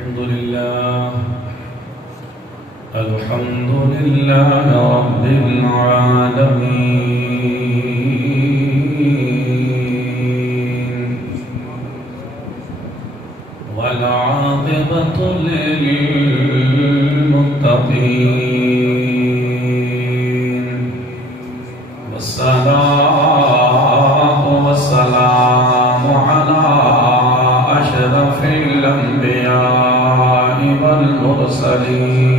الحمد لله رب العالمين والعاقبة للمتقين والصلاة والسلام على أشرف الأنبياء والمرسلين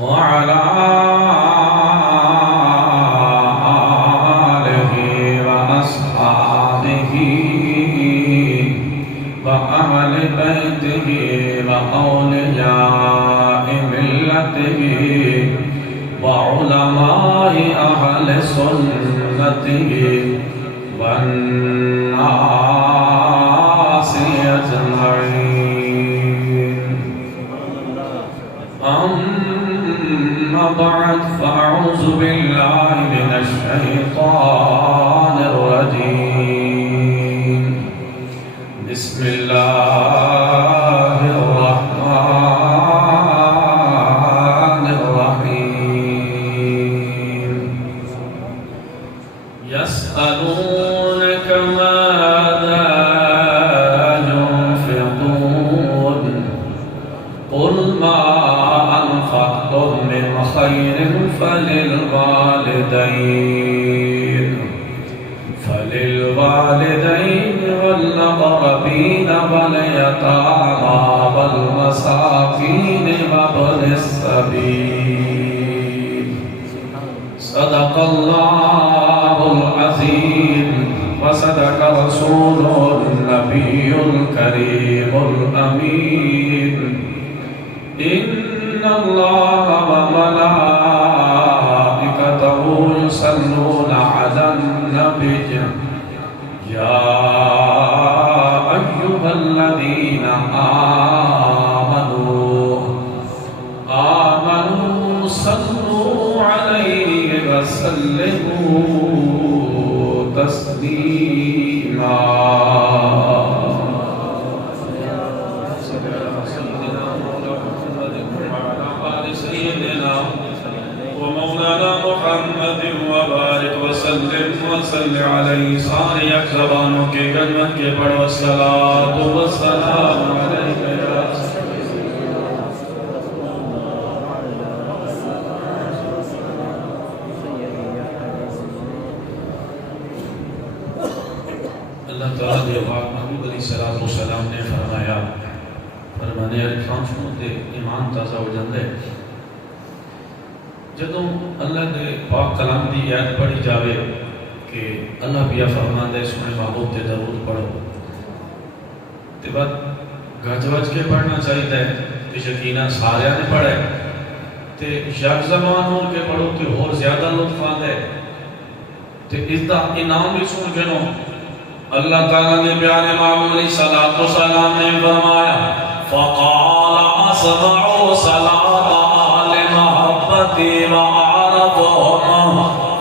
وعلى آله وأصحابه وأهل بيته وأولياء ملته وعلماء أهل سنته والناس أجمعين أما بعد فأعوذ بالله من الشيطان الرجيم بسم الله الرحمن الرحيم يسألونك ماذا ينفقون قل ما أنفقتم من خير فللوالدين والأقربين واليتامى والمساكين وابن السبيل صدق الله العظيم وصدق رسوله النبي الكريم الأمين إن الله وملائكته يصلون على النبي يا أيها الذين آمنوا صلوا عليه وسلموا تسليما ومولانا محمد وبارك وسلم وصل علیہ ساری ایک زبانوں کی کلمت کے پڑھو الصلاۃ والسلام علیک یا اللہ تعالیٰ نے محبوب علیہ السلام نے فرمانے عرفان سنتے ایمان تازہ ہو جاندے جدوں اللہ نے پاک کلام دی آیت پڑھی جاوے کہ اللہ بیا فرماندے سنے محبوب تے درود پڑھو تے بعد گج وج کے پڑھنا چاہیے ہے تے یقینا سارے نے پڑھے تے یک زمان ہو کے پڑھو تے اور زیادہ لطف آندے تے اس دا انعام بھی سن کے نو اللہ تعالیٰ نے بیان محمود علیہ السلام نے فرمایا فقال اسمعوا صلاة آل محبتی وعرفهم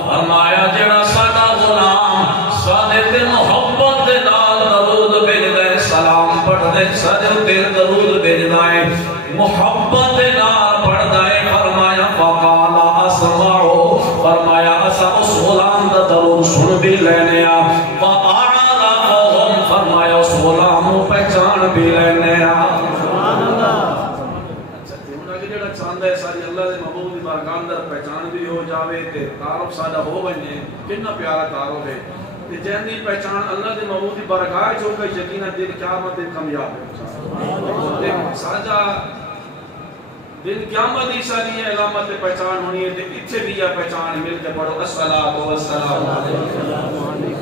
فرمایا جڑا ساڈا غلام ساڈے تے محبت دے نال درود بھیجدا ہے سلام پڑھدا ہے ساڈے تے درود بھیجدا ہے محبت دے نال پڑھدا ہے فرمایا فقال اسمعوا فرمایا اسا اس غلام دا درود سن بھی لینے آ فرمایا اس غلام کو پہچان بھی لینے آ سبحان اللہ اچھا تے انہاں جڑا چاہندا ہے ساری اللہ دے محبوب دی بارگاہ اندر پہچان بھی ہو جاوے تے تعارف ساڈا ہو ونے کتنا پیارا تعارف ہے تے جن دی پہچان اللہ دے محبوب دی بارگاہ چ ہو گئی یقینا دل قیامت تے کامیاب ہے سبحان اللہ ساڈا دل قیامت دی ساری علامت تے پہچان ہونی ہے تے ایتھے بھی یہ پہچان مل کے پڑھو الصلاۃ والسلام علیک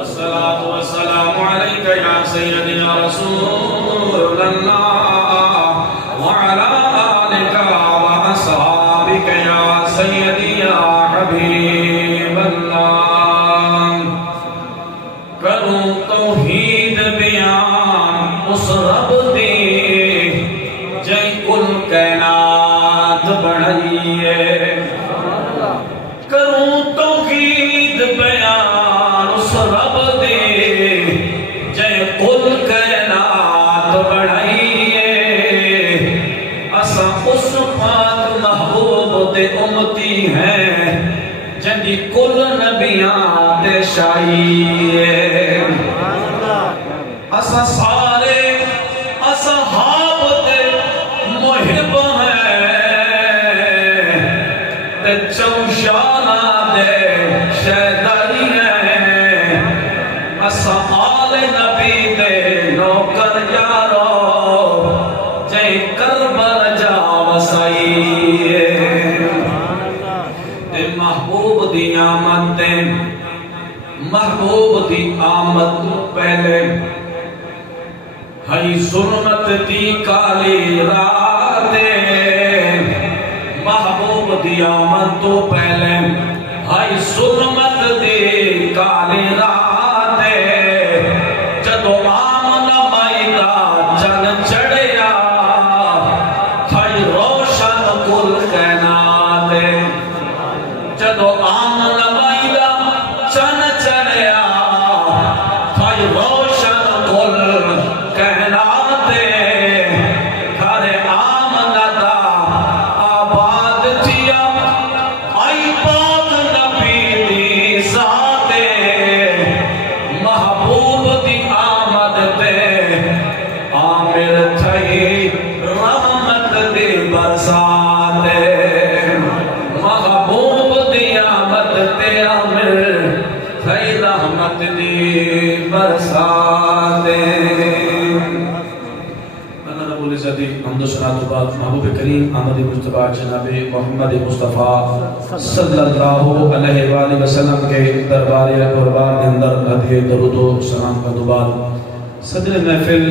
الصلاة والسلام عليك يا سيدي يا رسول الله وعلى آلك وأصحابك يا سيدي يا حبيب الله کروں توحید بیان اس رب دی جے کل کائنات بڑھائیے کروں توحید بیان اس رب دی جے جی کل نبیان دے شاہی اسا سارے اصحاب دے محب ہیں تے چوشانہ دے شہدائی ہیں اسا آل نبی دے نوکر یارو جائے کربل جا وسائی تے محبوب دی آمد تے محبوب دی آمد تو پہلے ہائی ظلمت دی کالی رات محبوب دی آمد تو پہلے ہائی ظلمت دی کالی رات جدو آمنا مائدہ جن چڑیا ہائی روشن کل کائنات جدو آمنا مائدہ جن چڑیا ہائی روشن کل کائنات گھر آمنا دا آباد تھیا آئی پاک نبی دی ذات محبوب دی آمد تے عامر تھئی رحمت دی برسات محبوب دی آمد تے عامر تھئی رحمت دی برسات حمد و صلاۃ بعد محبوب کریم احمد مصطفیٰ جناب محمد مصطفیٰ صلی اللہ علیہ وآلہ وسلم کے دربار قربان کے اندر ہدیہ درود و سلام کا بعد صدر محفل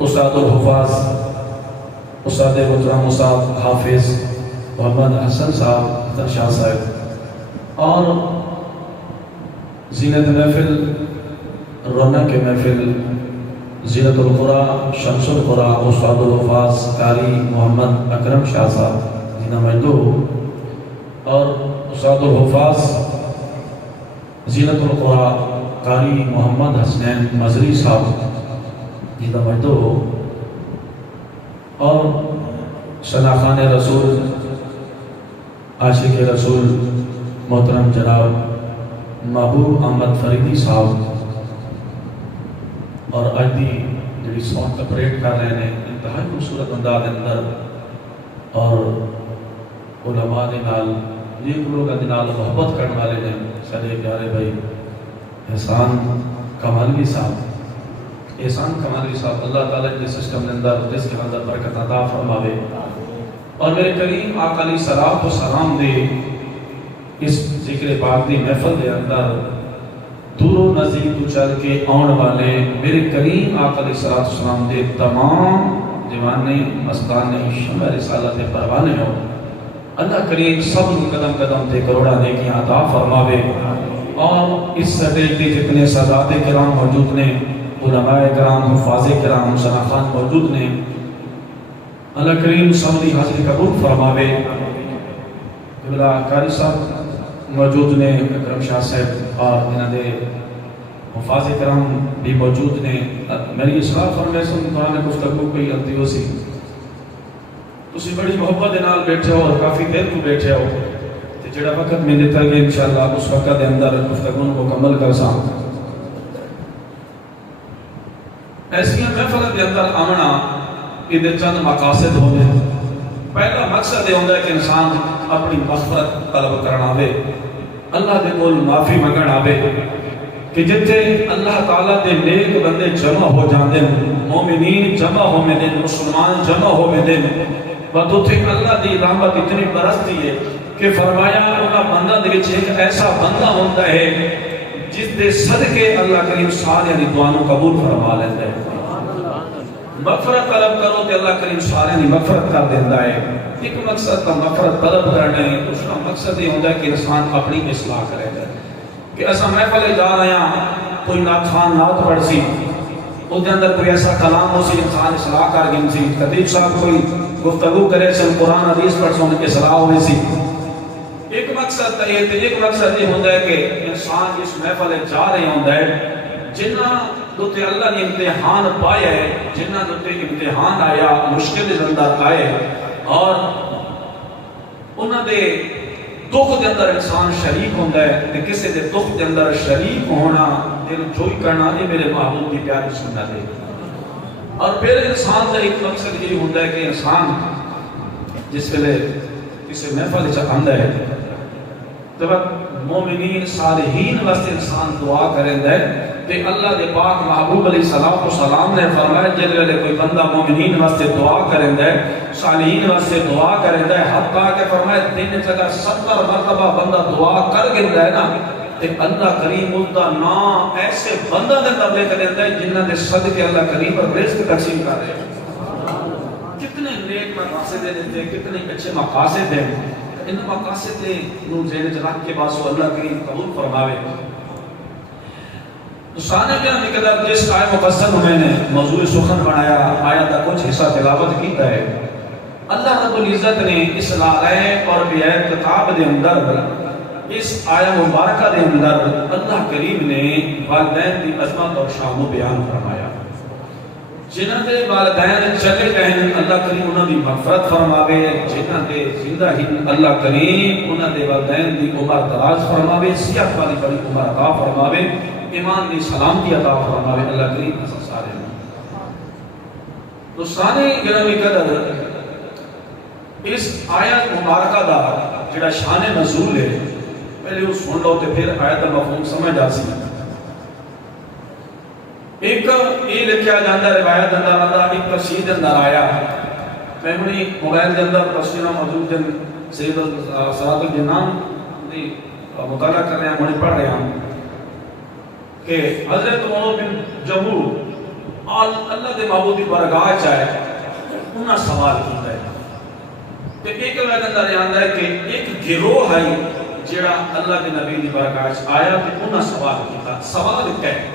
استاد الحفاظ استاد محترم استاد حافظ محمد حسن صاحب حسن شاہ صاحب اور زینت محفل رونق محفل زینت القرآن شمس القرآن استاد الحفاظ قاری محمد اکرم شاہ صاحب جنہ مجدو اور استاد الحفاظ زینت القرآن قاری محمد حسنین مزری صاحب جنہ مجدو اور شناخان رسول عاشق رسول محترم جناب محبوب احمد فریدی صاحب اور آج دی جڑی سونگ کا پریڈ کر رہے ہیں انتہائی خوبصورت انداز اندر اور علماء دے نال نیک لوگاں دے نال محبت کرنے والے ہیں سارے پیارے بھائی احسان کمالوی صاحب اللہ تعالیٰ کے سسٹم دے اندر جس کے اندر برکت عطا فرماوے اور میرے کریم آقا علیہ الصلوۃ والسلام دے اس ذکر پاک دی محفل دے اندر دور و نزدیک تو چل کے آن والے میرے کریم آقا علیہ السلام دے تمام دیوانے مستانے شمع رسالت پروانے ہو اللہ کریم سب قدم قدم تے کروڑا نیکیاں عطا فرماوے اور اس سٹیج کے جتنے سادات کرام موجود نے علماء کرام حفاظ کرام شناخان موجود نے اللہ کریم سب دی حاضری قبول فرماوے قبلہ قاری صاحب موجود نے اکرم شاہ صاحب اور انہاں دے حفاظ کرام بھی موجود نے میری اصلاح فرمائے سن قرآن گفتگو کوئی غلطی ہو سی تسی بڑی محبت دے نال بیٹھے ہو اور کافی دیر کو بیٹھے ہو تے جڑا وقت میں دیتا گیا انشاءاللہ اس وقت دے اندر گفتگو کو مکمل کر ساں ایسی محفل دے اندر آمنا ادھر چند مقاصد ہونے پہلا مقصد یہ ہوتا ہے کہ انسان اپنی مغفرت طلب کرنا آوے اللہ دے کول معافی منگن آوے کہ جتے اللہ تعالیٰ دے نیک بندے جمع ہو جاندے مومنین جمع ہو میں دن مسلمان جمع ہو میں دن تو تھے اللہ دی رحمت اتنی برستی ہے کہ فرمایا انہا بندہ دے وچ ایک ایسا بندہ ہوتا ہے جس دے صدقے اللہ کریم سارے دعاؤں قبول فرما لیتا ہے مغفرت طلب کرو تے اللہ کریم سارے دی مغفرت کر دیتا ہے ایک مقصد کا مغفرت طلب کرنا ہے دوسرا مقصد یہ ہوتا ہے کہ انسان اپنی اصلاح کرے گا کہ ایسا محفل جا رہے ہیں کوئی ناخوان نات پڑھ سی اس کے اندر کوئی ایسا کلام ہو سی انسان اصلاح کر گئی سی خطیب صاحب کوئی گفتگو کرے سن قرآن حدیث پڑھ سن اصلاح ہوئی سی ایک مقصد یہ ہوتا ہے کہ انسان اس محفل جا رہے ہوتا ہے جنہ دوتے اللہ نے امتحان پایا ہے جنہ دوتے امتحان آیا مشکل اندر آئے اور انہوں نے دکھ دے اندر انسان شریک ہوتا ہے تے کسی دے دکھ دے اندر شریک ہونا دل جوئی کرنا یہ میرے محبوب کی پیاری سنت ہے. اور پھر انسان کا ایک مقصد یہ ہوتا ہے کہ انسان جس ویلے کسی محفل چ آندا ہے تو مومنین صالحین واسطے انسان دعا کریندا ہے تے اللہ دے پاک محبوب علیہ الصلوۃ والسلام نے فرمایا جس ویلے کوئی بندہ مومنین واسطے دعا کریندا ہے صالحین واسطے دعا کریندا ہے حتیٰ کہ فرمایا دن چ اگر 70 مرتبہ بندہ دعا کر گندا ہے نا تے اللہ کریم اس دا نام ایسے بندہ دے اندر لکھ دیندا ہے جنہاں دے صدقے اللہ کریم پر رزق تقسیم کر رہے ہیں. کتنے نیک مقاصد ہیں کتنے اچھے مقاصد ہیں ان مقاصد نو ذہن چ رکھ کے بس اللہ کریم قبول فرماوے. سانے کے نقدر جس آیت مفصل میں نے موضوع سخن بنایا آیت کا کچھ حصہ تلاوت کیتا ہے. اللہ رب العزت نے اس لائے اور بیعت کتاب دے اندر اس آیت مبارکہ دے اندر اللہ کریم نے والدین کی عظمت اور شان و بیان فرمایا. جنہاں دے والدین چلے گئے ہیں اللہ کریم انہاں دی مغفرت فرماوے. جنہاں دے زندہ ہیں اللہ کریم انہاں دے والدین دی عمر دراز فرماوے صحت والی بڑی عمر عطا فرماوے ایمان دی سلامتی عطا فرماوے اللہ کریم حسن سارے. تو سارے گرامی قدر اس آیت مبارکہ دا جڑا شان نزول ہے پہلے وہ سن لو تے پھر آیت کا مفہوم سمجھ آ سی. ایک یہ لکھا جاتا ہے روایت اندر آتا ایک تفسیر اندر آیا میں اپنی موبائل کے اندر تفسیر موجود ہیں سید سرات الجنان دی مطالعہ کر رہے ہیں مجھے پڑھ رہے ہیں کہ حضرت عمر بن جمہور اللہ دے معبود کی برگاہ چاہے انہاں سوال کیتا ہے کہ ایک روایت اندر یہ آتا ہے کہ ایک گروہ ہے جڑا اللہ کے نبی دی برگاہ آیا کہ انہاں سوال کیتا. سوال کیا ہے؟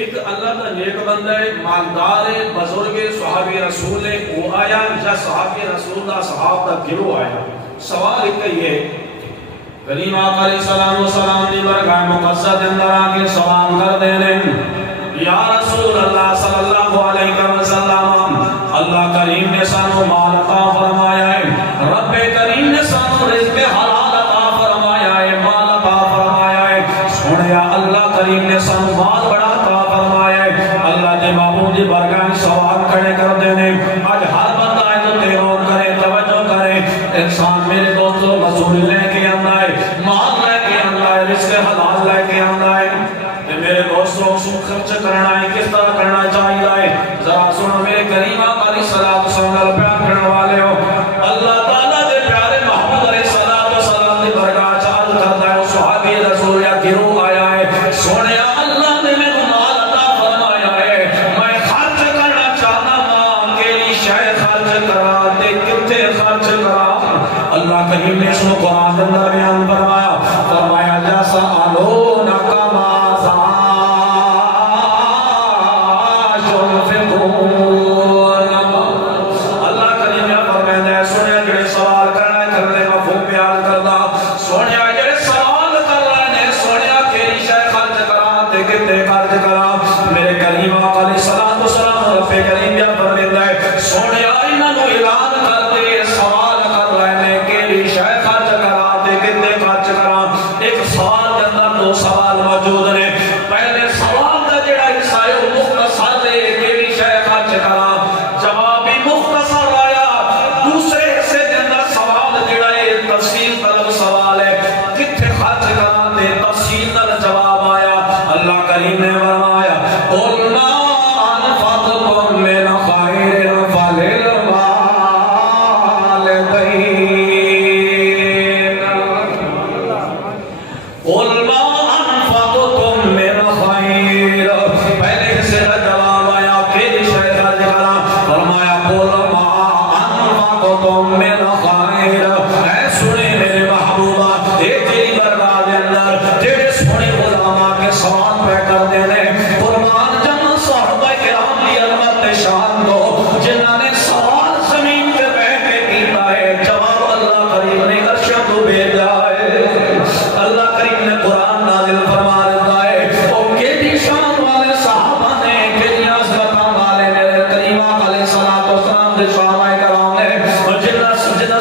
ایک اللہ کا نیک بندہ ہے مالدار ہے بزرگ صحابی رسول ہے وہ آیا یا صحابی رسول دا صحاب دا گروہ آیا. سوال ایک ہی ہے کریم آقا علیہ السلام و سلام دی برگاہ مقصد اندر آکے سلام کر دینے یا رسول اللہ صلی اللہ علیہ وسلم اللہ کریم نے سانو مال عطا فرمایا ہے رب کریم نے سانو رزق حلال عطا فرمایا ہے مال عطا فرمایا ہے. سنیا اللہ کریم نے سانو مال بڑا عطا فرمایا ہے. اللہ دے معبود دی برگاہ سوال کھڑے کر دینے آج ہر بندہ ہے تو تیروں کرے توجہ کرے انسان میرے دوستوں مزوری لے کے آنا ہے مال لے کے آنا ہے رزق حلال لے کے آنا ہے کہ میرے دوستوں سو خرچ کرنا ہے کس طرح کرنا چاہیے ہے. ذرا سنو میرے کریم آقا علیہ الصلوۃ والسلام پیار کرنے والے ہو اللہ تعالیٰ دے پیارے محبوب علیہ الصلوۃ والسلام دی برگاہ چال کرتا ہے صحابی رسول یا گروہ آیا ہے سونیا اللہ نے میرے مال عطا فرمایا ہے میں خرچ کرنا چاہتا ہوں کہ شے خرچ کرا دے کتے خرچ کرا. اللہ کریم نے اس کو قرآن کے اندر بیان فرمایا فرمایا جیسا آلو نکما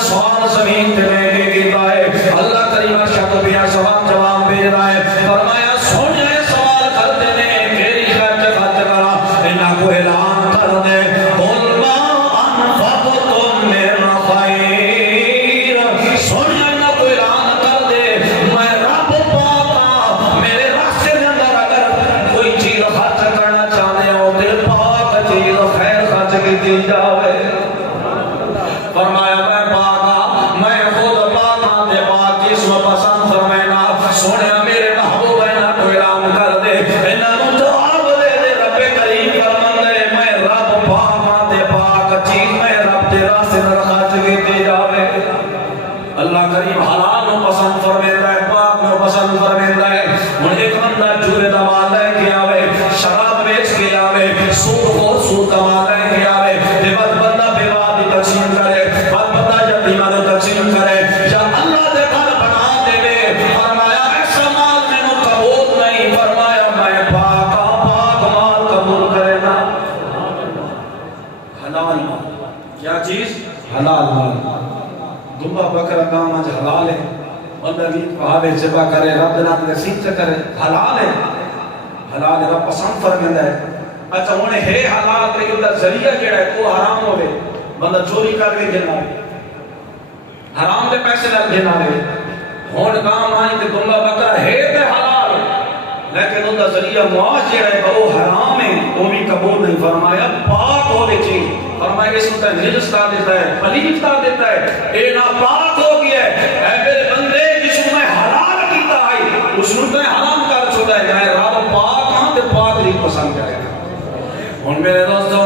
سوال زمین تے رہ کے کیتا ہے اللہ کریم حلال نو پسند فرمیندا ہے، پاک نو پسند فرمیندا ہے۔ ہن ایک بندہ جورے دا مال لے کے آوے، شراب بیچ کے آوے، سود خور سود دا مال لے کے آوے، تے بد بندہ بیوہ دی تقسیم کرے، بد بندہ یتیماں دی تقسیم کرے، یا اللہ دے گھر بنا دے، فرمایا ایسا مال مینوں قبول نہیں، فرمایا میں پاک مال قبول کرے نا۔ حلال مال کیا چیز؟ حلال مال۔ دمبا بکرا کام آج حلال ہے، بندہ گیت پہاوے ذبح کرے، رب دے نام دے سیدھ کرے، حلال ہے، حلال ہے، رب پسند فرمیندا ہے۔ اچھا ہونے ہے حلال تے دا ذریعہ جڑا ہے وہ حرام ہوے، بندہ چوری کر کے دینا حرام دے پیسے لگ دینا دے، ہون کام آئی تے دمبا بکرا ہے تے حلال، لیکن ان دا ذریعہ معاش جڑا ہے وہ حرام ہے، وہ بھی قبول نہیں، فرمایا پاک ہوے چیز، فرمایا اس کو نجس کر دیتا ہے، پلید کر دیتا ہے، اے ناپاک ہو گیا ہے، اے میرے بندے جس کو میں حلال کیتا ہے اس کو میں حرام کر چھوڑا ہے، میں رب پاک ہاں تے پاک ہی پسند کرے گا۔ اور میرے دوستوں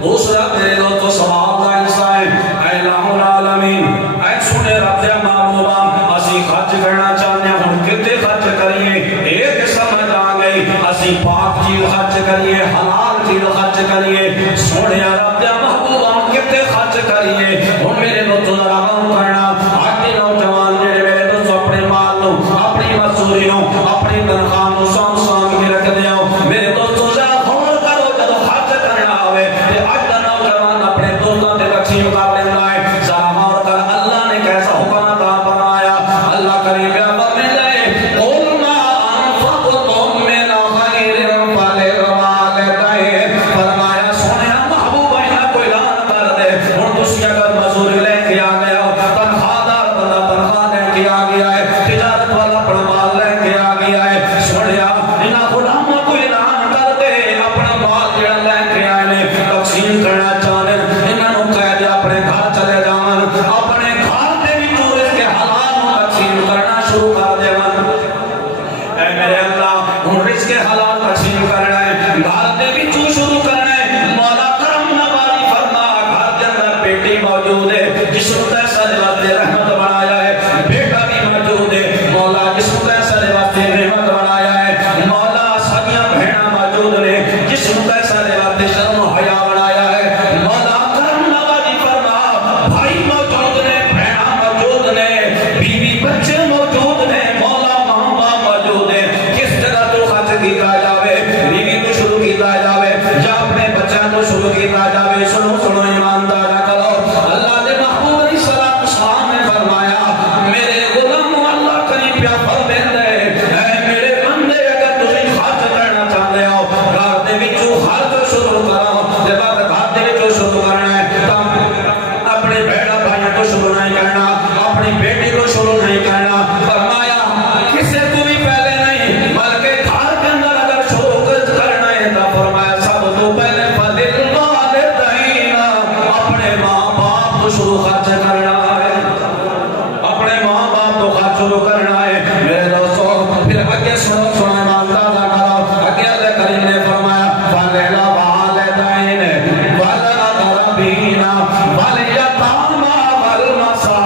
دوسرا میرے دوستوں سوال کا حصہ ہے، اے الہ العالمین، اے سنے رب دے محبوبہ، اسی خرچ کرنا چاہنے ہوں کتے خرچ کریے، ایک سمجھ آ گئی، اسی پاک چیز خرچ کریے، حلال چیز خرچ کریے، سونے رب دے محبوبہ کتے خرچ کریے۔ اور میرے دوستوں ذرا غور کرنا، آج نوجوان میرے دوستوں اپنے مال نو، اپنی مزدوری نو، اپنی تنخواہ نو سام سام کے رکھ دیا، میرے دوستوں ذرا غور کرو جب خرچ کرنا ہوئے، کہ آج نوجوان اپنے دوستوں سے تقسیم کر لینا ہے، ذرا غور کر اللہ نے کیسا حکم عطا فرمایا، اللہ کریم فرماتا ہے قُلْ مَا أَنفَقْتُم مِّنْ خَيْرٍ فَلِلْوَالِدَيْنِ، فرمایا سونے محبوب ہے کوئی اعلان کر دے، ہن تسی اگر مزدوری لے کے آ گئے ہو، تنخواہ دار بندہ تنخواہ لے کے آ گیا ہے، تجارت والا اپنا مال لے کے آ گیا ہے، سونے انہاں غلاموں کو اعلان کر دے اپنا مال جڑا لے کے آئے نے تقسیم کرنا چاہنے، انہاں نوں کہہ دے اپنے گھر چلے جاون، اپنے گھر دے وچوں اس کے حلال نوں تقسیم کرنا شروع کر دیون۔ اے میرے اللہ ہن رزق حلال تقسیم کرنا ہے، گھر دے وچوں شروع کرنا ہے، مولا کرم نوازی فرما، گھر دے اندر بیٹی موجود ہے جس کو پیسہ دے واسطے رحمت بنایا ہے، بیٹا بھی موجود ہے مولا جس کو پیسہ دے واسطے رحمت بنایا ہے، مولا سگیاں بہناں موجود نے جس کو پیسہ دے واسطے شرم و حیا بنایا ہے، مولا کرم نوازی فرما، بھائی موجود نے، بہناں موجود نے، بیوی بچے موجود نے، مولا ماں باپ موجود ہے، کس جگہ تو خرچ کیتا جاوے، بیوی کو شروع کیتا جاوے یا اپنے بچوں کو شروع کیتا جاوے، سنو سنو ایماندار کرو، اللہ دے محبوب علیہ الصلوۃ والسلام نے فرمایا میرے غلاموں اللہ کریم پیا فرماتا ہے اے میرے بندے اگر تسی خرچ کرنا چاہتے ہو گھر دے وچوں خرچ شروع کرو، تے بعد گھر دے وچوں شروع کرنا ہے، تم اپنے بہن بھائیوں کو شروع نہیں کرنا، اپنی بیٹی کو شروع نہیں کرنا، فرمایا کسے کو بھی پہلے نہیں بلکہ گھر کے اندر اگر شروع کرنا ہے تو فرمایا سب تو پہلے فَلِلْوَالِدَيْنِ، اپنے ماں باپ کو شروع خرچ کرنا ہے، اپنے ماں باپ کو خرچ شروع کرنا ہے۔ میرے دوستوں پھر آگے سنو سنو ایماندار کرو، آگے اللہ کریم نے فرمایا فَلِلْوَالِدَيْنِ وَالْأَقْرَبِينَ وَالْيَتَامَى وَالْمَسَاكِينِ،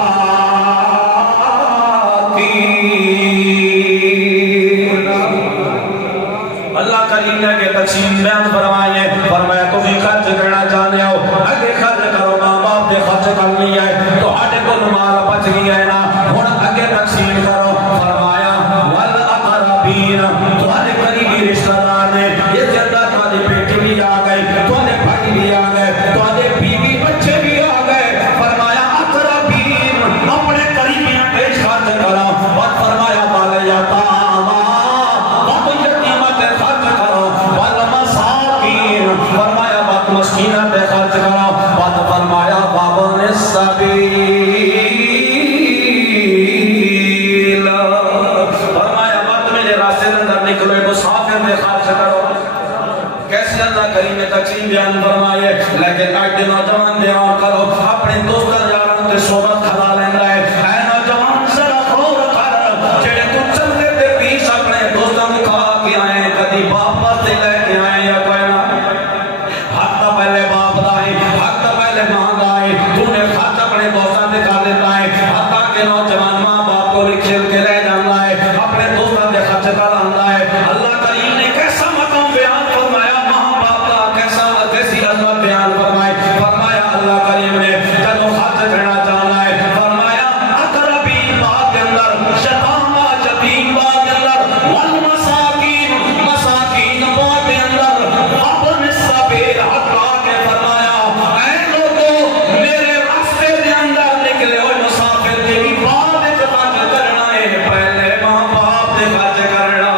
اللہ کریم نے کہ تقسیم بیان فرمائے، فرمایا تمہیں خرچ کرنا چاہتے ہو آگے خرچ کرو، ماں باپ نے خرچ کر لیا ہے تو آٹے کو مال بچ گیا ہے نا، ہن آگے تقسیم کرو، فرمایا والأقربین، تمہارے قریبی رشتہ دار نے، یہ جدہ تمہاری بیٹی بھی آ گئی، تمہارے بھائی بھی آ گئے، تمہارے بیوی بچے بھی آ گئے، فرمایا اقربین اپنے قریبیاں پہ خرچ کرو، اور فرمایا والیتامی فرمایا بات مسکینہ پہ خرچ کرو، بات فرمایا وابن السبیل، فرمایا بات میرے راستے اندر نکلے مسافر پہ خرچ کرو۔ کیسے اللہ کریم نے تقسیم بیان فرمائے، لیکن آج دے نوجوان دیوان کرو اپنے دوستان یاران تے صحبت کھلا لینا ہے، اے نوجوان ذرا غور کر، جڑے تو چلتے تے پیش اپنے دوستوں کو کھا کے آئے، کدی باپ سے لے کے آئے یا کوئی نہ، حق تو پہلے باپ دا ہے، حق تو پہلے ماں دا ہے، تو نے خرچ اپنے دوستوں سے کر لیتا ہے، حتیٰ کہ نوجوان کھیل کے لے جانا ہے، اپنے دوستوں کے خرچ کر آنا ہے۔ اللہ کریم نے کیسا مقام بیان فرمایا، ماں باپ کا کیسی عظمت بیان فرمائی۔ فرمایا اللہ کریم نے جب خرچ کرنا چاہنا ہے، فرمایا اقربین بات کے اندر، شتامہ یتیم بات کے اندر، والمساکین مساکین بات کے اندر، ابن السبیل حقا کے فرمایا اے لوگوں میرے راستے کے اندر نکلے ہوئے مسافر کی بھی بات خرچ کرنا ہے، پہلے ماں باپ نے خرچ کرنا۔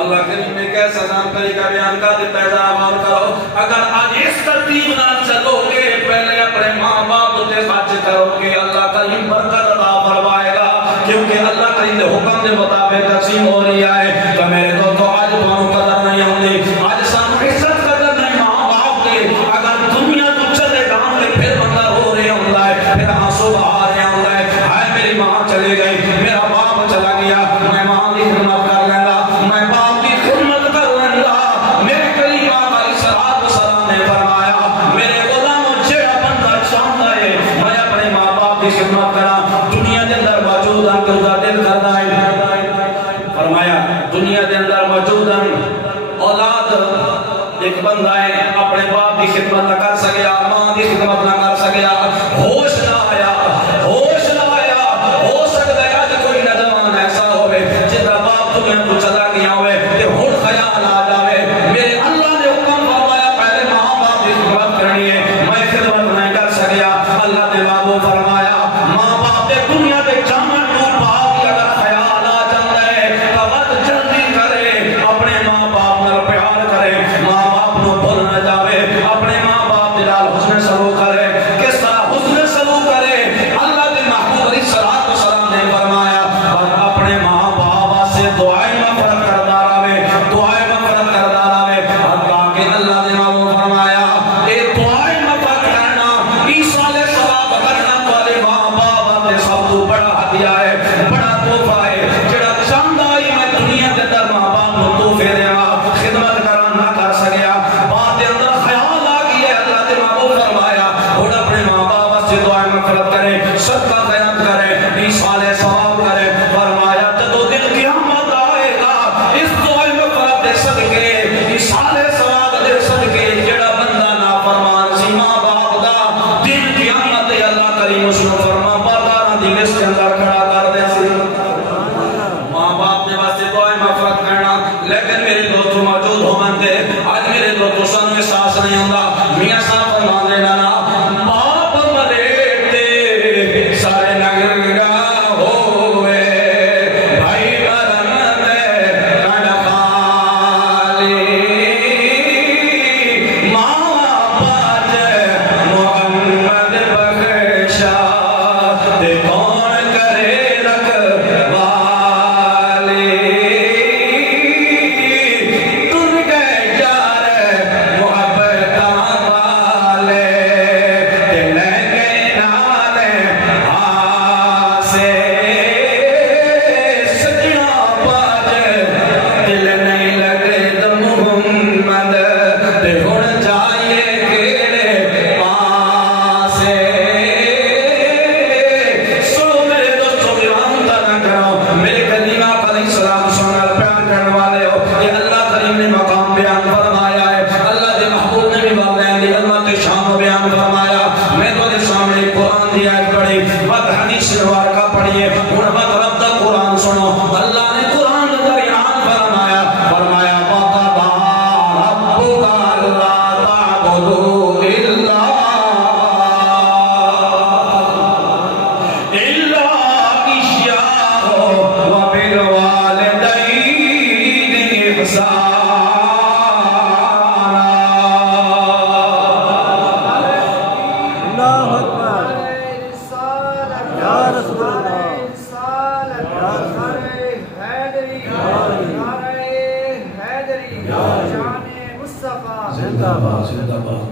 اللہ کریم نے کیسا نام طریقہ بیان کا دیتا ہے، ذرا غور کرو۔ اگر آج اس ترتیب نہ چلو گے، پہلے اپنے ماں باپ سے خرچ کرو گے، اللہ کریم برکت عطا فرمائے گا، کیونکہ اللہ کریم کے حکم کے مطابق تقسیم ہو رہی ہے۔ تو میرے دوستو آج تمہیں قدر نہیں ہوتی، آج سانو عزت قدر نہیں ماں باپ کے۔ اگر دنیا تو چلے گام کے پھر بندہ رو رہے ہوتا ہے، پھر آنسو بہا رہے ہوتا ہے، ہائے میری ماں چلی گئی، میرا باپ چلا گیا، میں ماں کی خدمت کر لیں گا، میں باپ کی خدمت کر لیں گا۔ میرے کریم آقا علیہ الصلوۃ والسلام نے فرمایا میرے غلاموں جیڑا بندہ چاہتا ہے میں اپنے ماں باپ کی خدمت کرا، دنیا کے اندر موجود ہوں کہ اس کا دل کرتا ہے۔ فرمایا دنیا کے اندر موجود ہوں اولاد ایک بندہ ہے اپنے باپ کی خدمت نہ کر سکیا، ماں کی خدمت نہ کر سکیا، ہوش نہ آیا، ہوش نہ آیا۔ ہو سکتا ہے آج کوئی نوجوان ایسا ہوئے جدا باپ دنیا کو چلا گیا ہوئے کہ ہن خیال آ جاوے میرے اللہ نے حکم فرمایا پہلے ماں باپ کی خدمت کرنی ہے، میں خدمت نہیں کر سکیا۔ اللہ نے بابو فرمایا ماں باپ نے دنیا کے جامع ٹور باپ کی اگر خیال آ جاتا ہے تو بات جلدی کرے، اپنے ماں باپ نال پیار کرے، ماں باپ نو بھول نہ جاوے، اپنے ماں باپ کے نال حسن سلوک کرے۔ کس طرح حسن سلوک کرے؟ اللہ کے محبوب علیہ الصلوۃ والسلام نے فرمایا اور اپنے ماں باپ سے دعائیں مغفرت کرتا رہے، دعائیں مغفرت کرتا رہے۔ حتیٰ کہ اللہ نے فرمایا اے دعائیں مغفرت کرنا، ایصال ثواب کرنا والے ماں باپ کے سب تو بڑا ہدیہ ہے، بڑا تحفہ ہے۔ جڑا چاہتا ہے میں دنیا کے اندر ماں باپ کو تحفے دیواں، خدمت کرا نہ کر سکیا، بات کے اندر خیال آ گیا، اللہ نے فرمایا ہن اپنے ماں باپ سے دعائیں مغفرت کرے، صدقہ خیرات کرے، ایصال ثواب کرے۔ فرمایا جدو دن قیامت آئے گا اس دعائیں مغفرت دے صدقے، ایصال ثواب دے صدقے جڑا بندہ نافرمان سی ماں باپ دا، دن قیامت اللہ کریم اس کو فرما بردار دی لسٹ کے اندر کھڑا کر دے سی۔ ماں باپ نے واسطے دعائیں مغفرت کرنا، لیکن میرے دوستو موجود ہو بندے آج میرے دوستو سن میں ساس نہیں ہوندا، میاں صاحب فرما دینا نا باپ مرے تے سارے نگرا ہوئے، بھائی مرن دے کن خالی، ماں باج محمد بخشا تے کون کرے رکھوالی، تن گئے یار محبت والے تے لے گئے نال آسے، سجنا باج دل نہیں لگے تو محمد تے ہن جائیے کیڑے پاسے۔ سنو میرے دوستو بیان نہ کرو، میرے کریم آقا علیہ السلام سنال بیان کرنے والے ہو، یہ اللہ کریم نے مقام بیان فرمایا ہے، اللہ کے محبوب نے بھی والدین دی علمت شان بیان فرمایا۔ میں تو دے سامنے قرآن دی آیت پڑھی، بعد حدیث روار کا پڑھیے، ہن بعد رب دا قرآن سنو۔ اللہ نے قرآن کے اندر اعلان فرمایا، فرمایا وَقَضَىٰ رَبُّكَ أَلَّا تَعْبُدُوا إِلَّا إِيَّاهُ وَبِالْوَالِدَيْنِ إِحْسَانًا۔ اللہ اکبر یا رسول اللہ زندہ باد زندہ باد۔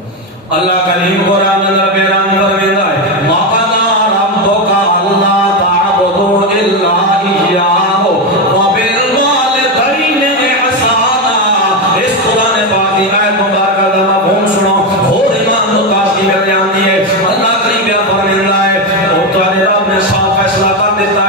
اللہ کریم قرآن اندر بیان فرمائندا ہے وَقَضَىٰ رَبُّكَ أَلَّا تَعْبُدُوا إِلَّا إِيَّاهُ وَبِالْوَالِدَيْنِ إِحْسَانًا۔ اس قرآن پاک کی آیت مبارکہ کا مفہوم سنو، اور ایمان تو کافی بیان ہے۔ اللہ کریم بیان فرمائندا ہے اور تمہارے رب نے صاف فیصلہ کر دیتا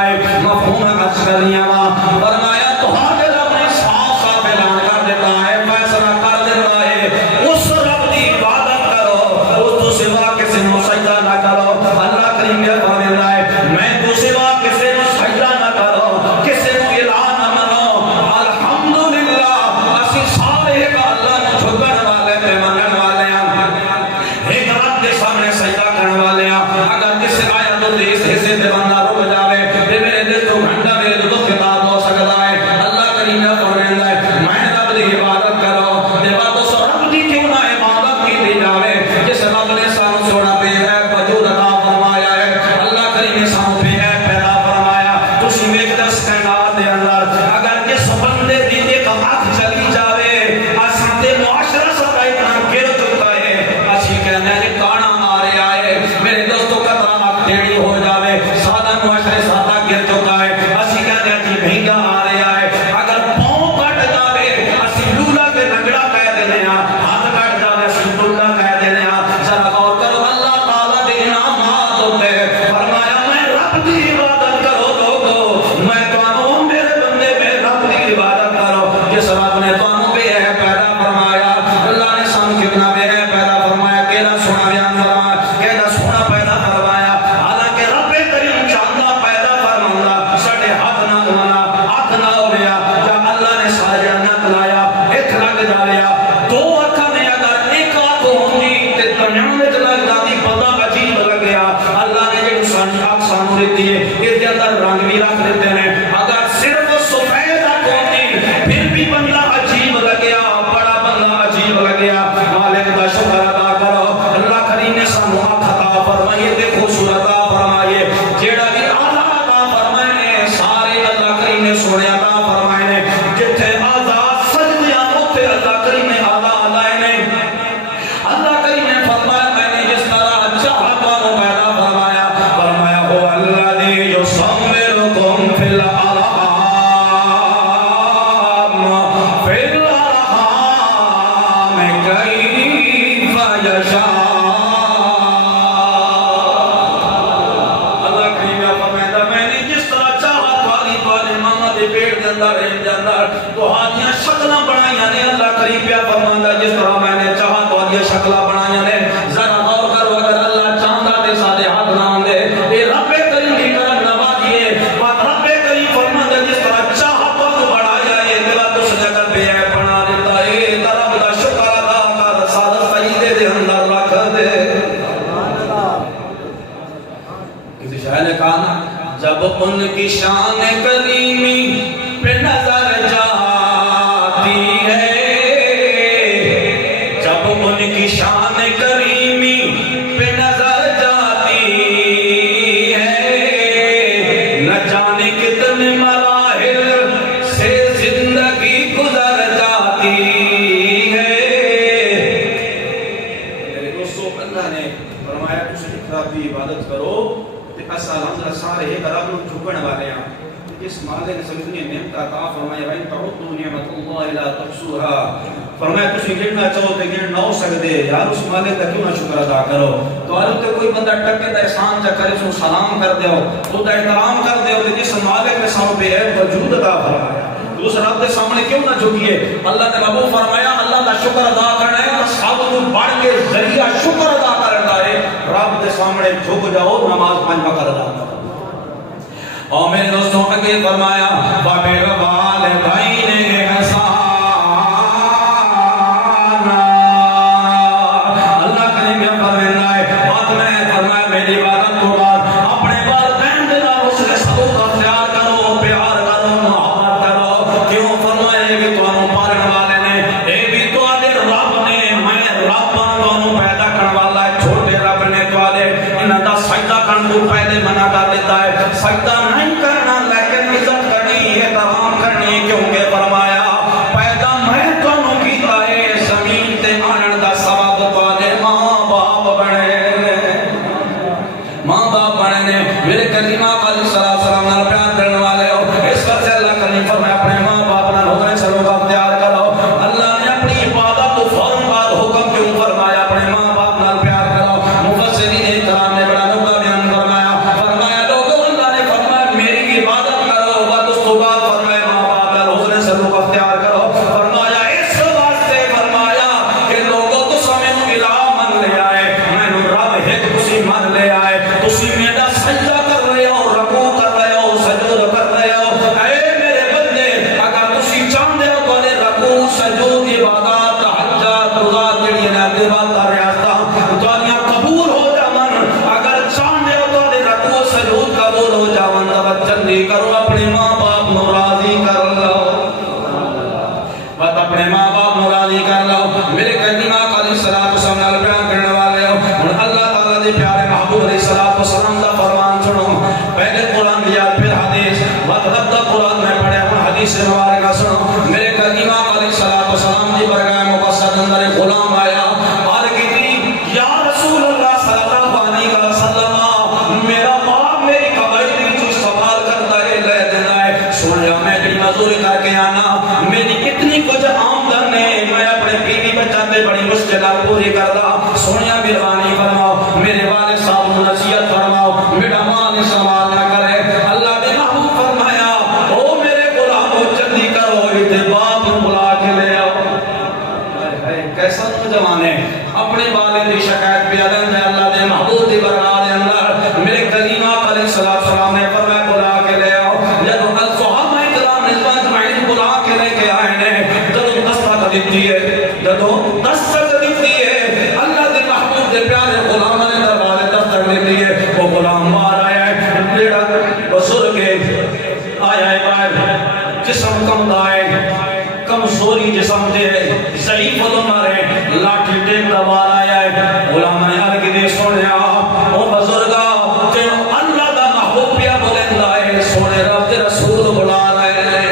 جے اس اندر رنگ بھی رکھ دیتے ہیں اگر صرف سفید ہوتی پھر بھی بندہ عجیب لگیا بڑا بندہ عجیب لگیا مالک دا شکر ادا کرو اللہ کریم نے سانو اکھ عطا فرمائیے تے خوبصورت عطا فرمائیے جیڑا بھی اعلیٰ عطا فرمائے نے سارے اللہ کریم نے سونے عطا فرمائے نے جتھے آزاد سجدیاں اوتھے اللہ کریم نے اعلیٰ لائے نے اللہ کریم نے فرمایا میں نے جس طرح چاہا تو پیدا فرمایا فرمایا ہو الذی یصورکم فی الارحام کیف یشاء اللہ کریم نے فرمایا میں نے جس طرح چاہا تمہاری ماما دے پیٹ دے اندر رحم دے اندر تہاڈیاں شکلاں بنائیاں نے اللہ کریم پیا فرماندا جس طرح میں نے چاہا تہاڈیاں شکلاں بنائیاں نے ذرا غور کرو اگر اللہ چاہندا تے ساڈے ہاتھ نہ آندے اے رب کریم دی کرم نوازیے بات رب کریم فرماندا جس طرح چاہا تو بڑھایا اے دل اس نے اگر بے عیب بنا دیتا اے رب دا شکر ادا کر سارے سجدے دے اندر رکھ دے کسی شاعر نے کہا نا جب ان کی شان کریمی پہ نظر جاتی ہے جب ان کی شان کریمی پہ نظر جاتی ہے نہ جانے کتنے مراحل سے زندگی گزر جاتی ہے میرے دوستو اللہ نے فرمایا تُس اقرار کی عبادت کرو اصل ہم سارے ایک رب کو جھکنے والے ہیں اس مالک نے سمجھنی نعمت عطا فرمایا وَإِن تَعُدُّوا نِعْمَةَ اللَّهِ لَا تُحْصُوهَا فرمایا تسی گننا چاہو تے گن نہ ہو سکدے یار اس مالک دا کیوں نہ شکر ادا کرو تو آلو تے کوئی بندہ ٹکے دا احسان چا کرے سو سلام کر دیو تو دا احترام کر دیو تے جس مالک نے سانو بے عیب وجود عطا فرمایا تو اس رب دے سامنے کیوں نہ جھکیے اللہ نے ربو فرمایا اللہ دا شکر ادا کرنا ہے تو سب کو بڑھ کے ذریعہ شکر ادا کرنا ہے رب دے سامنے جھک جاؤ نماز 5 وقت ادا کرو اور میرے دوستوں نے فرمایا وَبِالْوَالِدَيْنِ إِحْسَانًا اللہ کریم یہ فرمایا ہے بعد میں فرمایا میری عبادت کو بعد اپنے والدین کے نام اس کے سلوک اختیار کرو پیار کرو محبت کرو کیوں فرمایا یہ بھی تمہاروں پالن والے نے یہ بھی تمہارے رب نے میں رب تمہاروں پیدا کرنے والا ہے چھوٹے رب نے تمہارے انہاں دا سجدہ کرنے کو پہلے منع کر دیتا ہے سجدہ نہیں کرنا لیکن عزت کرنی احترام کرنی کیونکہ فرمایا پیدا میں تمہوں کیتا ہے زمین تے آنن دا سبب تمہارے ماں باپ بنے ماں باپ بنے میرے کریمہ علیہ السلام نال پیار کرنے والے ہو اس وقت سے اللہ کریم فرمایا اپنے ماں باپ نال ہونے سلوک اختیار کرو اللہ نے اپنی عبادت کو فوراً بعد حکم کیوں فرمایا اپنے ماں باپ نال پیار کرو مفسرین کرام نے بڑا نقطہ بیان فرمایا لوگوں اللہ نے فرمایا میری عبادت کرو بعد اس کو بعد فرمایا ماں باپ نال ہونے سلوک اختیار کرو فرمایا اس واسطے فرمایا کہ لوگوں تو سمیں الہ من لے آئے میں رب ایک تسی من لے آئے تسی میرا سجدہ کر رہے ہو رکوع کر رہے ہو سجود کر رہے ہو اے میرے بندے اگر تسی چاہندے ہو تو رکوع سجود عبادت حج روزہ جڑی نے عبادت کر ریاستاں تواڈیاں قبول ہو جاون اگر چاہندے ہو تو رکوع سجود قبول ہو جاون توجہ نہیں کرو اپنے ماں باپ نو راضی کر لو بات اپنے ماں باپ نو راضی کر لو میرے کریمہ علیہ السلام نال بیان کرنے والے ہو ہن اللہ تعالی دے پیارے محبوب علیہ السلام دا فرمان سنو پہلے قرآن دیا پھر حدیث مطلب دا قرآن میں پڑھے ہوں حدیث مبارکہ سنو میرے کریمہ علیہ السلام دی برگاہ مقصد اندر غلام آیا اور کہتی یا رسول اللہ صلی اللہ علیہ وسلم میرا باپ میری قبائل کی جو سوال کرتا ہے جسم کم دائے کمزوری جسم دے ضعیف العمر ہے لاٹھی ٹیک دا وار آیا ہے غلام نے عرض کی سنیا او بزرگا تینو اللہ دا محبوب پیا بولندا ہے سونے رب دے رسول بلا رہے ہیں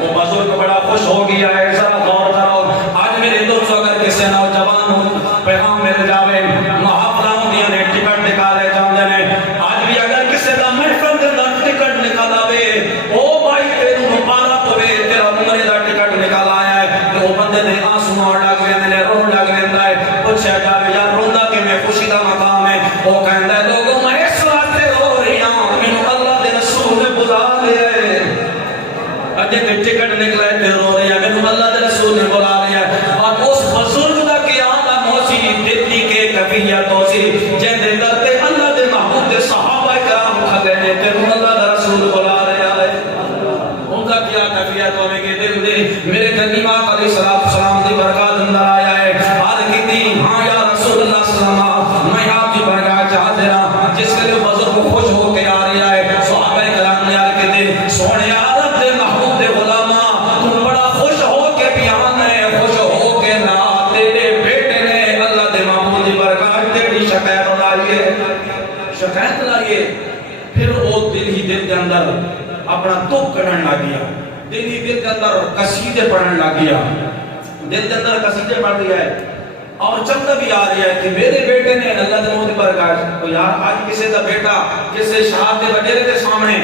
وہ بزرگ بڑا خوش ہو گیا ہے ذرا غور کرو آج میرے دوستو اگر کسی نوجوان ہو پیغام مل جاوے محافظہ ہوندیاں نے ٹکٹ نکالے جاندے نے آج بھی اگر کسی دا محفل دے اندر ٹکٹ نکال آوے او بھائی تینو مبارک ہوے تیرا عمرے دا ٹکٹ نکال آیا ہے وہ بندے دے آنسو آن لگ ویندے نے رون لگ ویندا ہے پوچھا جاوے یار روندا کہ میں خوشی دا مقام ہے وہ کہندا ہے لوگوں میں اس واسطے رو رہی ہوں مینوں اللہ دے رسول نے بلا لیا ہے اجے تے ٹکٹ نکلا ہے تے رو رہی ہے مینوں اللہ دے رسول نے بلا لیا ہے اور اس بزرگ دا قیام دا موسی دتی کے کفیت ہوسی جے دے در تے اللہ دے محبوب دے صحابہ کرام کھڑے نے تے اللہ دا رسول بلا رہا ہے ان کا کیا کفیت ہوے کہ دل دے میرے کلیم آقا علیہ السلام دی برکات اندر آیا ہے عرض کیتی ہاں یا رسول اللہ صلی اللہ علیہ وسلم میں آپ کی برکات چاہتا ہوں جس کے لیے بزرگ خوش ہو کے آ رہا ہے صحابہ کرام نے عرض کیتی سونے عرب دے محبوب دے غلاما تو بڑا خوش ہو کے بیان ہے خوش ہو کے نہ تیرے بیٹے نے اللہ دے محبوب دی برکات تیری شکایت لائیے پھر وہ دل ہی دل کے اندر اپنا دکھ کرنے لگیا دل ہی دل کے اندر قصیدے پڑھنے لگیا دل کے اندر قصیدے پڑھ رہا ہے اور چلتا بھی آ رہا ہے کہ میرے بیٹے نے اللہ دے محبوب دی برکات تو یار آج کسی دا بیٹا کسی شاہ دے وڈیرے دے سامنے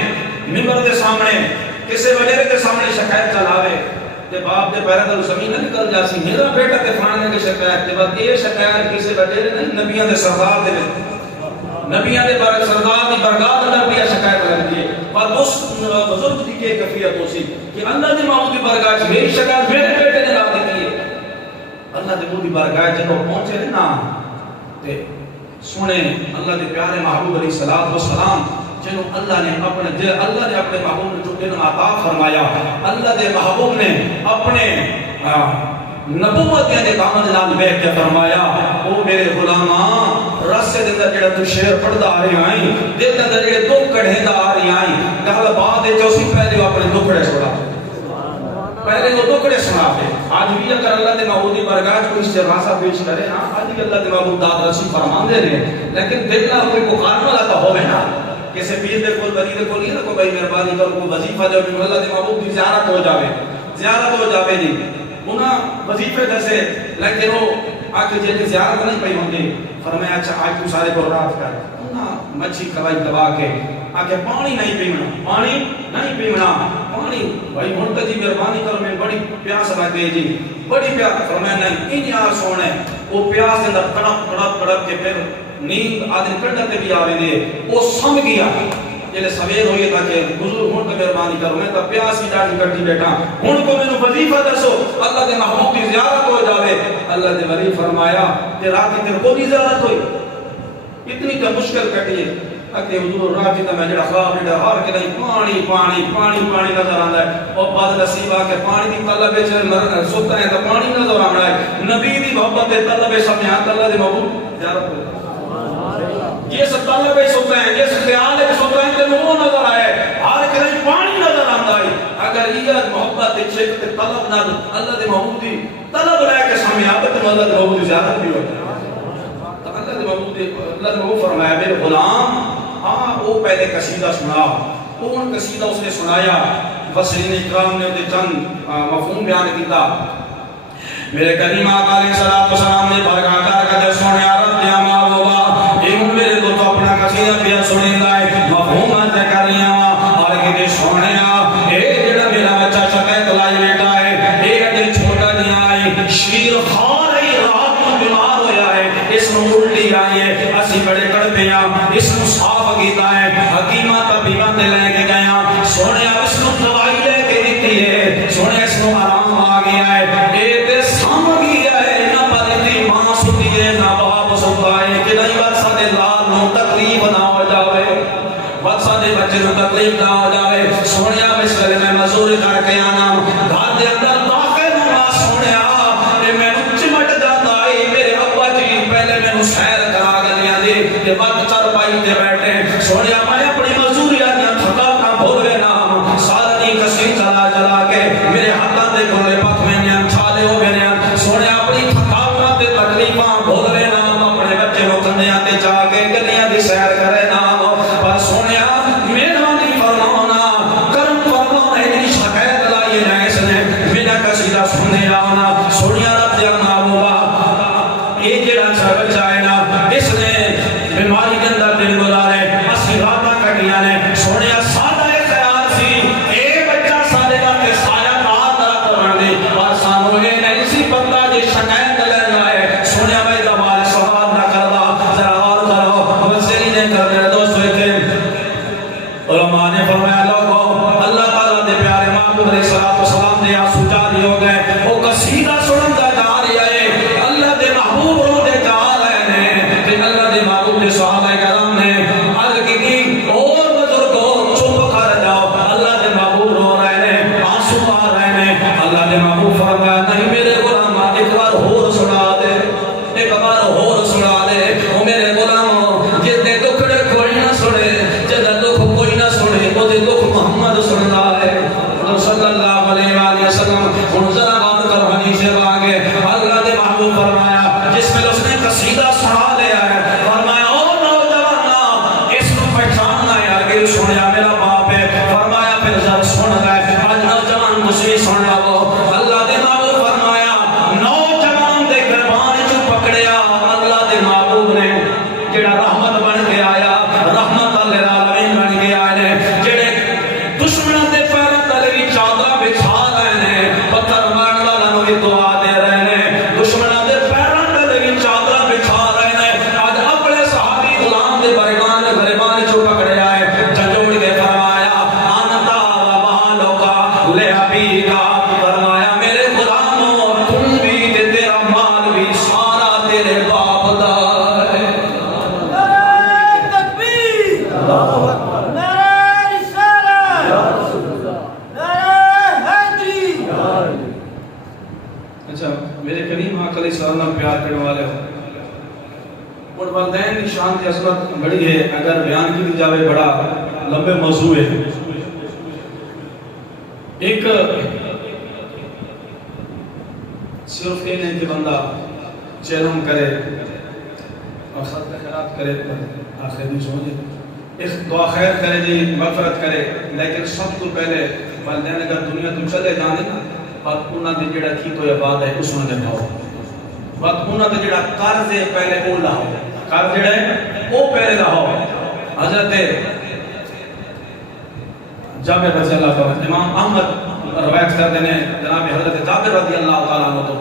منبر دے سامنے کسی وڈیرے دے سامنے شکایت چلاوے تے باپ دے پیرا تے زمین نہ نکل جاسی میرا بیٹا تے فلانے کی شکایت تے بعد یہ شکایت کسی وڈیرے نہیں نبیوں دے سردار دے نبیوں دے سردار دی برکات اندر بھی شکایت کرتی ہے اور اس بزرگ دی کی کیفیت ہوسی کہ اللہ دی محبوب دی برکات میری شکایت میرے بیٹے نے لا دی ہے اللہ دے محبوب دی برکات جب پہنچے نا تے سنے اللہ دے پیارے محبوب علیہ الصلوۃ والسلام جنہوں اللہ نے اپنے دل اللہ نے اپنے محبوب نے جو علم عطا فرمایا اللہ دے محبوب نے اپنے نبوت دے کام دے نال بیٹھ کے فرمایا او میرے غلاماں رسے دے اندر جڑا تو شعر پڑھدا آ رہی آئی دل دے اندر جڑے دکھ کڈھیندا آ رہی آئی گل بعد وچ اسی پہلے اپنے دکھڑے سنا پہلے وہ دکھڑے سنا دے آج بھی اگر اللہ دے محبوب دی برکات کوئی استغاثہ پیش کرے نا آج بھی اللہ دے محبوب داد رسی فرماندے نے لیکن دل نال کوئی پکار والا تو ہوے نا کسی پیر دے کول ولی دے کول نہیں کوئی بھائی مہربانی کر کوئی وظیفہ دے اللہ دے محبوب دی زیارت ہو جاوے جی انہاں وظیفے دسے لیکن وہ آکے جی زیارت نہیں پئی ہوندی فرمایا اچھا آج تو سارے کو رات کر انہاں مچھی کوائی دبا کے آکے پانی نہیں پیمنا پانی بھائی ہن تے جی مہربانی کر میں بڑی پیاس لگے جی بڑی پیاس فرمایا نہیں ان یار سونے وہ پیاس دے اندر کڑپ کے پھر نیند آدمی کڑھتے تے بھی آوے دے وہ سم گیا جلے سویر ہوئی تھا کہ حضور ہن تے مہربانی کرو میں تا پیاس کی ڈاڑی کٹی بیٹھا ہن کو مینوں وظیفہ دسو اللہ دے محبوب دی زیارت ہو جاوے اللہ دے ولی فرمایا کہ رات تے کوئی زیارت ہوئی اتنی کا مشکل کٹی ہے اگے حضور رات تے میں جڑا خواب ڈا ہر کے نہیں پانی نظر آندا ہے اور بعد نصیب آ کے پانی دی طلب وچ سوتا ہے تے پانی نظر آندا ہے نبی دی محبت دے طلب وچ سمجھ اللہ دے محبوب زیارت ہو یہ سب طلب وچ سوتا ہے یہ خیال وچ سوتا ہے تے وہ نظر آئے ہر کے پانی نظر آندا ہے اگر یہ محبت تے شک تے طلب نال اللہ دے محبوب دی طلب لے کے سامنے آتے تے اللہ دے محبوب دی زیارت بھی ہوتی ہے تو اللہ دے محبوب دے اللہ نے وہ فرمایا میرے غلام ہاں وہ پہلے قصیدہ سنا ان قصیدہ اس نے سنایا مفسرین اکرام نے چند مفہوم بیان کیتا میرے کریم آقا علیہ السلام نے برکات کا سونے عرب دیا مالوبا یہ میرے تو اپنا قصیدہ بھی سنیندا ہے مفہوم ذکر لیا اور کہ سونے اے جڑا میرا بچہ شکایت لائی بیٹا ہے اے اجے چھوٹا جہا ہے شیر خار ہے رات کو بیمار ہویا ہے اس نو الٹی آئی ہے اسی بڑے کڑپے ہاں اس نو صاف کیتا ہے حکیمہ طبیبہ تے لے کے گیا سونے اس نو دوائی لے کے دتی ہے سونے اس نو آرام آ گیا ہے اے تے سم گیا ہے نہ پرتی ماں ستی ہے نہ باپ ستا ہے کہ نہیں بات ساڈے لال نو تکلیف نہ ہو جاوے بات ساڈے بچے نو تکلیف نہ ہو جاوے سونے اس ویلے میں مزدوری کر کے آنا گھر دے اندر داخل نہ سونیا اے میں چمٹ جاتا ہے میرے ابا جی پہلے میں سیر کرا گلیاں دی کہ بعد چرپائی تے بیٹھے سونیا میں اپنی مزدوری نہ تھکا نہ بھول گیا نا سارا نہیں کسی چلا علماء نے فرمایا لوگوں اللہ تعالیٰ دے پیارے محبوب علیہ السلام دے آنسو جاری ہو گئے وہ قصیدہ سنن دا جا رہا ہے اللہ دے محبوب رو دے جا رہے ہیں کہ اللہ دے محبوب دے صحابہ کرام نے عرض کی اور بزرگوں چپ کر جاؤ اللہ دے محبوب رو رہے ہیں آنسو آ رہے ہیں اللہ دے محبوب فرمایا نہیں میرے غلام ایک بار اور سنا دے ایک بار اور سنا دے وہ میرے غلام جس دے دکھڑے کوئی نہ سنے جس دے دکھ کوئی نہ سنے وہ دے دکھ محمد سننا ہے صلی اللہ علیہ وآلہ وسلم ان ذرا غور کر حدیث آگے اللہ دے محبوب فرمایا جس میں اس نے قصیدہ سنا لیا ہے فرمایا او نوجوان اس کو پہچاننا ہے آگے سنیا میرا باپ ہے فرمایا پھر جب سن گئے آج نوجوان کسی سن لگو اللہ دے محبوب فرمایا نوجوان دے گربان جو پکڑیا اللہ دے محبوب نے جڑا رحمت بن کے آیا رحمت اللہ العالمین بن کے آئے جڑے دشمنوں دے پیروں تلے بھی چادر بچھا رہے ہیں پتھر مارن والا نو دعا دے رہے ہیں دشمنوں دے پیروں تلے بھی چادر بچھا رہے ہیں آج اپنے صحابی غلام دے گریبان جو پکڑے آئے جھنجھوڑ کے فرمایا انتا و مالو کا لے ابی کا فرمایا میرے غلاموں تم بھی تے تیرا مال بھی سارا تیرے باپ دا ہے نعرہ تکبیر اللہ اکبر نعرہ رسالت یا رسول اللہ نعرہ حیدری اچھا میرے کریم آقا علیہ السلام نے پیار کرنے والے ہو اور والدین کی شان کی عظمت بڑی ہے اگر بیان کی جاوے بڑا لمبے موضوع ہے ایک صرف یہ نہیں کہ بندہ چہرم کرے اور خلق خیرات کرے آخر نہیں سمجھے ایک دعا خیر کرے جی مغفرت کرے لیکن سب تو پہلے والدین اگر دنیا تو چلے جانے نا بات انہاں دے جڑا کی تو عباد ہے اس نے دکھاؤ بات انہاں دے جڑا قرض ہے پہلے وہ لاؤ قرض جڑا ہے وہ پہلے لاؤ حضرت جابر رضی اللہ عنہ امام احمد روایت کرتے ہیں جناب حضرت جابر رضی اللہ تعالیٰ عنہ تو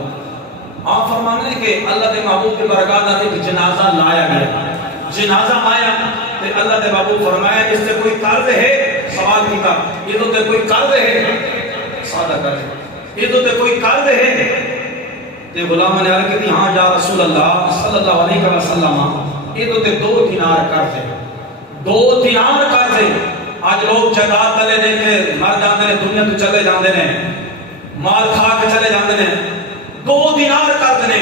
آپ فرمانے کہ اللہ دے محبوب کے برکات آتے کہ جنازہ لایا گیا جنازہ آیا کہ اللہ دے محبوب فرمایا اس سے کوئی قرض ہے سوال کی کا یہ تو تے کوئی قرض ہے سادہ قرض یہ تو تے کوئی قرض ہے تے غلام نے عرض کی ہاں یا رسول اللہ صلی اللہ علیہ وسلم یہ تو تے 2 دینار قرض ہے 2 دینار قرض ہے آج لوگ جائیداد تلے دے کے مر جاندے ہیں دنیا تو چلے جاندے ہیں مال کھا کے چلے جاندے ہیں 2 دینار قرض نے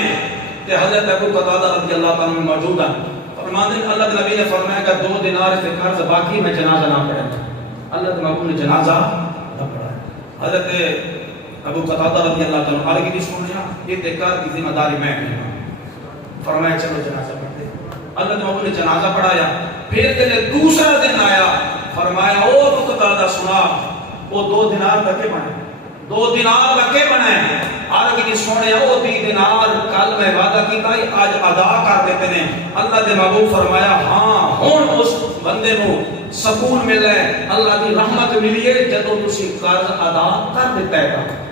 تے حضرت ابو قتادہ رضی اللہ عنہ موجود ہیں فرماتے ہیں اللہ کے نبی نے فرمایا کہ 2 دینار سے قرض باقی میں جنازہ نہ پڑھے اللہ کے محبوب نے جنازہ نہ پڑھا حضرت ابو قتادہ رضی اللہ عنہ آگے بھی سن لیا یہ تکار کی ذمہ داری میں فرمایا چلو جنازہ پڑھتے اللہ کے محبوب نے جنازہ پڑھایا پھر دن دوسرا دن آیا فرمایا او ابو قتادہ سنا وہ 2 دینار لکے بنے 2 دینار لکے بنے آگے کی سونے او 2 دینار کل میں وعدہ کی تائی آج ادا کر دیتے ہیں اللہ دے محبوب فرمایا ہاں ہون اس بندے نو سکون مل ہے اللہ دی رحمت ملی ہے جدو تسی قرض ادا کر دیتا ہے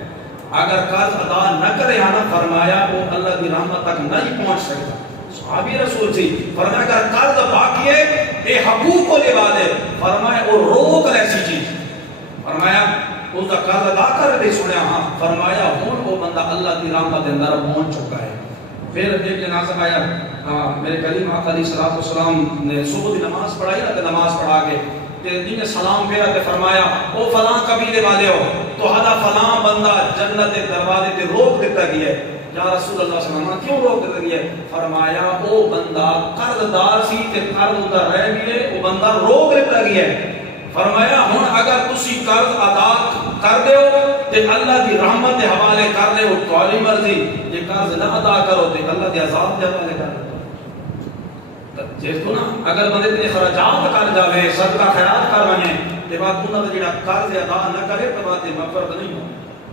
اگر قرض ادا نہ کرے آنا فرمایا وہ اللہ دی رحمت تک نہیں پہنچ سکتا صحابی رسول تھی فرمایا اگر قرض باقی ہے اے حقوق کو لے دے فرمایا وہ روک ایسی چیز فرمایا اس کا قرض ادا کر دے سنیا ہاں فرمایا ہون وہ بندہ اللہ کی رحمت اندر پہنچ چکا ہے پھر ایک جنازہ آیا میرے کریم آقا علیہ السلام نے صبح کی نماز پڑھائی نا نماز پڑھا کے دین نے سلام پھیرا تے فرمایا او فلاں قبیلے والے ہو تو ہدا فلاں بندہ جنت دروازے تے روک دیتا گیا ہے یا رسول اللہ صلی اللہ علیہ وسلم کیوں روک دیتا گیا ہے فرمایا او بندہ قرض دار سی تے قرض اتر رہ گئے وہ بندہ روک دیتا گیا ہے فرمایا ہن اگر تسی قرض ادا کر دیو تے اللہ دی رحمت دے حوالے کر دیو تواڈی مرضی جے قرض نہ ادا کرو تے اللہ دے عذاب دے حوالے کر دیو جس کو نا اگر بندے تے خراجات کر جاوے صدقہ خیرات کر ونے تے بعد انہاں دا جڑا قرض ادا نہ کرے تے بعد مغفرت نہیں ہو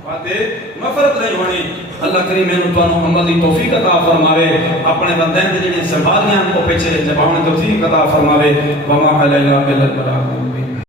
مغفرت نہیں ہونی اللہ کریم میں تانوں عمل دی توفیق عطا فرماوے اپنے بندیاں دے جڑے سنبھالیاں کو پیچھے جباون توفیق عطا فرماوے وما علینا الا البلاغ